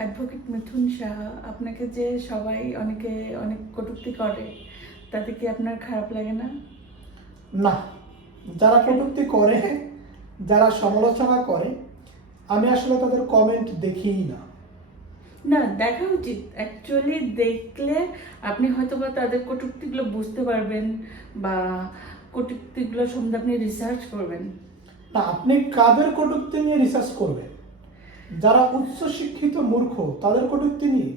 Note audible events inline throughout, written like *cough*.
Advocate মিথুন সাহা আপনাকে যে সবাই অনেকে অনেক কটূক্তি করে তাতে কি আপনার খারাপ লাগে না? না যারা কটূক্তি করে যারা সমালোচনা করে আমি আসলে তাদের কমেন্ট দেখিই না। না দেখা উচিত। অ্যাকচুয়ালি দেখলে আপনি হয়তো বা তাদের কটূক্তিগুলো বুঝতে পারবেন বা কটূক্তিগুলো সম্বন্ধে আপনি রিসার্চ করবেন। না আপনি কাদের কটূক্তি নিয়ে রিসার্চ করবেন? যারা উচ্চ শিক্ষিত মূর্খ তাদের কটূক্তি নিয়ে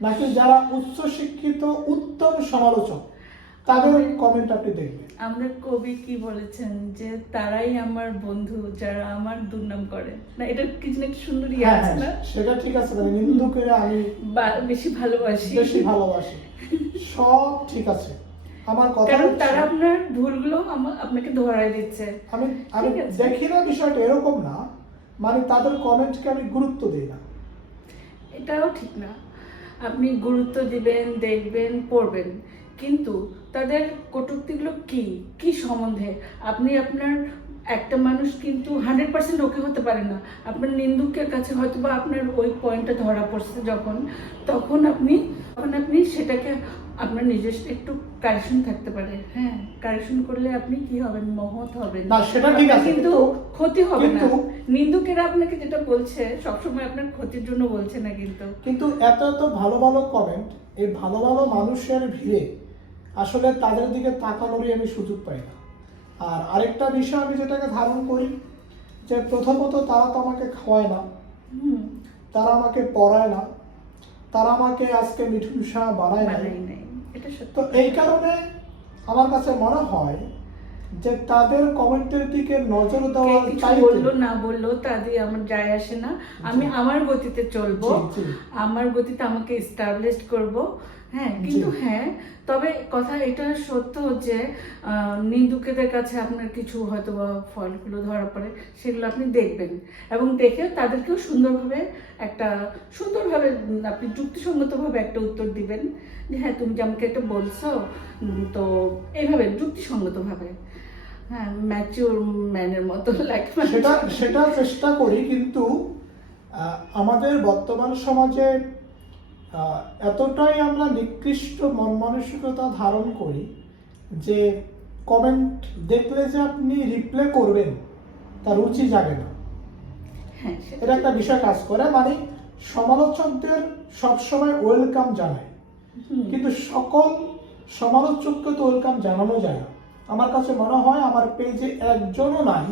নাকি যারা উচ্চ শিক্ষিত উত্তম সমালোচক তাদের কমেন্ট আপনি দেখবেন। আমাদের কবি কি বলেছেন যে তারাই আমার বন্ধু যারা আমার দুর্নাম করে। না এটা কিছু না সুন্দর ইয়ে হ্যাঁ আছে না? হ্যাঁ সেটা ঠিক আছে মানে নিন্দুকের আমি বেশি ভালোবাসি। বেশি ভালোবাসি। সব ঠিক আছে। আমার কথা কারণ তারা আপনার ভুলগুলো আপনাকে ধরাই দিচ্ছে। আমি আমি দেখি না বিষয়টা এরকম না। মানে তাদের কমেন্টকে আমি গুরুত্ব দিই না। এটাও ঠিক না। আপনি গুরুত্ব দিবেন, দেখবেন, পড়বেন। কিন্তু তাদের কটূক্তিগুলো কি? কি সম্বন্ধে? আপনি আপনার একটা মানুষ কিন্তু হান্ড্রেড পার্সেন্ট ওকে হতে পারে না। আপনার নিন্দুকের কাছে হয়তো বা আপনার ওই পয়েন্টটা ধরা পড়ছে যখন, তখন আপনি তখন আপনি সেটাকে আপনার নিজস্ব একটু কারেকশন থাকতে পারে। হ্যাঁ কারেকশন করলে আপনি কি হবেন? মহৎ হবেন। না, সেটা ঠিক আছে, কিন্তু ক্ষতি হবে না। নিন্দুকেরা আপনাকে যেটা বলছে সবসময় আপনার ক্ষতির জন্য বলছে না কিন্তু। কিন্তু এত এত ভালো ভালো কমেন্ট এই ভালো ভালো মানুষের ভিড়ে আসলে তাদের দিকে তাকানোরই আমি সুযোগ পাই না। আর আরেকটা বিষয় আমি যেটাকে ধারণ করি যে প্রথমত তারা তো আমাকে খাওয়ায় না। হুম। তারা আমাকে পড়ায় না। তারা আমাকে আজকে মিঠুন শাহ বানায় না তো এই কারণে আমার কাছে মনে হয় যে তাদের কমেন্টের দিকে নজর দেওয়া দেওয়ার বলল না বলল তাদের আমার যায় আসে না। আমি আমার গতিতে চলবো। আমার গতিতে আমাকে এস্টাবলিশ করব। হ্যাঁ কিন্তু হ্যাঁ তবে কথা এটা সত্য যে নিন্দুকেদের কাছে আপনার কিছু হয়তো বা ফলগুলো ধরা পড়ে সেগুলো আপনি দেখবেন। এবং দেখে তাদেরকেও সুন্দরভাবে একটা সুন্দরভাবে আপনি যুক্তিসঙ্গতভাবে একটা উত্তর দিবেন। যে হ্যাঁ তুমি যে আমাকে একটা বলছো তো এইভাবে যুক্তিসঙ্গতভাবে। হ্যাঁ ম্যাচিওর ম্যানের মতো *laughs* লাগে সেটা সেটা চেষ্টা করি কিন্তু আমাদের বর্তমান সমাজে এতটাই আমরা নিকৃষ্ট মন মানসিকতা ধারণ করি যে কমেন্ট দেখলে যে আপনি রিপ্লে করবেন তার রুচি জাগে না। হ্যাঁ এটা একটা বিষয় কাজ করে মানে সমালোচকদের সবসময় ওয়েলকাম জানায়। কিন্তু সকল সমালোচককে তো ওয়েলকাম জানানো যায় না। আমার কাছে মনে হয় আমার পেজে একজনও নাই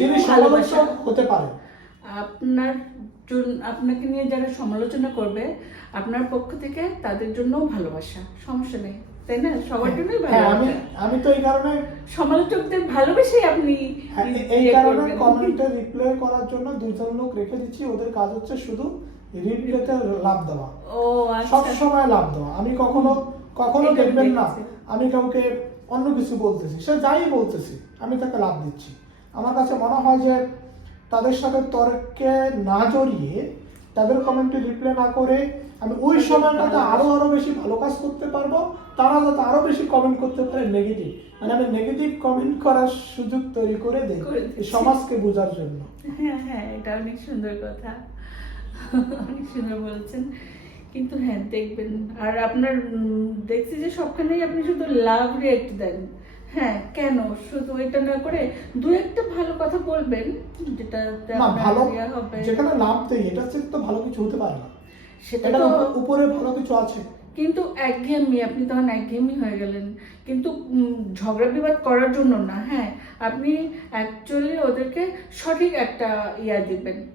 যিনি সমালোচক হতে পারে আপনার আপনাকে নিয়ে যারা সমালোচনা করবে আপনার পক্ষ থেকে তাদের জন্যও ভালোবাসা। সমস্যা নেই তাই না? সবার জন্যই হ্যাঁ আমি আমি তো এই কারণে সমালোচকদের ভালোবেসেই আপনি হ্যাঁ, এই ইয়ে কারণে। কমেন্টে রিপ্লাই করার জন্য দুইজন লোক রেখে দিচ্ছি। ওদের কাজ হচ্ছে শুধু রিপ্লেতে লাভ দেওয়া। ও সব আচ্ছা সময় লাভ দেওয়া। আমি কখনো কখনো দেখবেন না। আমি কাউকে অন্য কিছু বলতেছি। সে যাই বলতেছি আমি তাকে লাভ দিচ্ছি। আমার কাছে মনে হয় যে তাদের সাথে তর্কে না জড়িয়ে তাদের কমেন্টে রিপ্লাই না করে আমি ওই সময়টাতে আরও আরও বেশি ভালো কাজ করতে পারব তারা যাতে আরও বেশি কমেন্ট করতে পারে নেগেটিভ মানে আমি নেগেটিভ কমেন্ট করার সুযোগ তৈরি করে দেই সমাজকে বোঝার জন্য। হ্যাঁ হ্যাঁ এটা অনেক সুন্দর কথা। অনেক সুন্দর বলছেন। কিন্তু হ্যাঁ দেখবেন। আর আপনার দেখছি যে সবখানেই আপনি শুধু লাভ রিয়েক্ট দেন। হ্যাঁ কেন? শুধু এটা না করে দু একটা ভালো কথা বলবেন যেটা না ভালো যেখানে লাভ দেই এটা তো ভালো কিছু হতে পারে না। সেটা তো উপরে ভালো কিছু আছে। কিন্তু একঘেয়েমি আপনি তখন একঘেয়েমি হয়ে গেলেন। কিন্তু ঝগড়া বিবাদ করার জন্য না হ্যাঁ আপনি অ্যাকচুয়ালি ওদেরকে সঠিক একটা ইয়া দিবেন।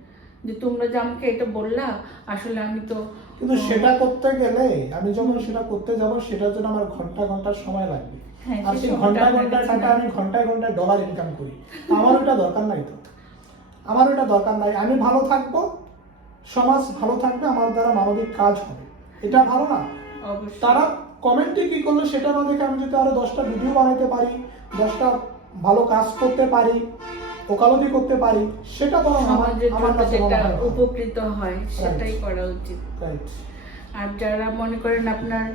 যে তোমরা যে আমাকে এটা বললা আসলে আমি তো কিন্তু সেটা করতে গেলে আমি যখন সেটা করতে যাব সেটার জন্য আমার ঘণ্টা ঘণ্টা সময় লাগবে। হ্যাঁ, আর সেই সেই ঘণ্টা ঘণ্টা টাকা আমি ঘন্টায় ঘন্টায় ডলার ইনকাম করি। আমার ওটা দরকার নাই তো। আমার ওটা দরকার নাই। আমি ভালো থাকব সমাজ ভালো থাকবে আমার দ্বারা মানবিক কাজ হবে। এটা ভালো না? তারা কমেন্টে কি করল সেটা না দেখে আমি যদি আরও দশটা ভিডিও বানাতে পারি দশটা ভালো কাজ করতে পারি ওকালতি করতে পারি সেটা বরং আমার আমার কাছে ভালো। উপকৃত হয় সেটাই করা উচিত. আর যারা মনে করেন আপনার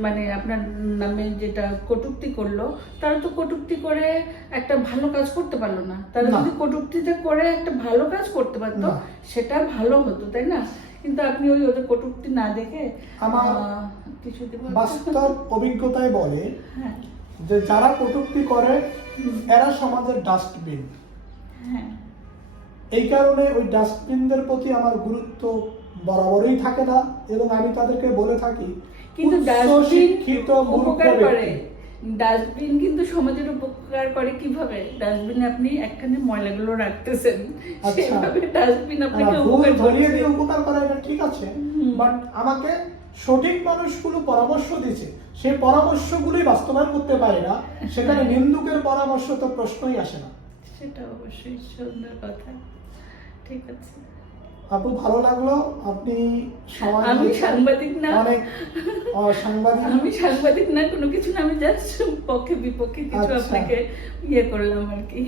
মানে আপনার নামে যেটা কটূক্তি করল তারা তো কটূক্তি করে একটা ভালো কাজ করতে পারল না। তারা যদি কটূক্তিতে করে একটা ভালো কাজ করতে পারতো সেটা ভালো হতো তাই না? কিন্তু আপনি ওই ওদের কটুক্তি না দেখে আমার কিছু বাস্তব অভিজ্ঞতায় বলে হ্যাঁ। যে যারা কটূক্তি করে এরা সমাজের ডাস্টবিন এই কারণে ওই ডাস্টবিনদের প্রতি আমার গুরুত্ব বরাবরই থাকে না এবং আমি তাদেরকে বলে থাকি কিন্তু শিক্ষিত উপকার করে। ডাস্টবিন কিন্তু সমাজের উপকার করে কীভাবে? ডাস্টবিনে আপনি একখানে ময়লাগুলো রাখতেছেন। আচ্ছা। সেভাবে ডাস্টবিন আপনাকে উপকার ধরিয়ে দিয়ে উপকার করা এটা ঠিক আছে বাট আমাকে সঠিক মানুষগুলো পরামর্শ দিয়েছে। সেই পরামর্শগুলোই বাস্তবায়ন করতে পারে না সেখানে নিন্দুকের পরামর্শ তো প্রশ্নই আসে না। সেটা অবশ্যই সুন্দর কথা। ঠিক আছে। আপু ভালো লাগল। আপনি আমি সাংবাদিক না। অনেক সাংবাদিক আমি সাংবাদিক না কোনো কিছু না। আমি জাস্ট পক্ষে বিপক্ষে কিছু আচ্ছা। আপনাকে ইয়ে করলাম আর কি।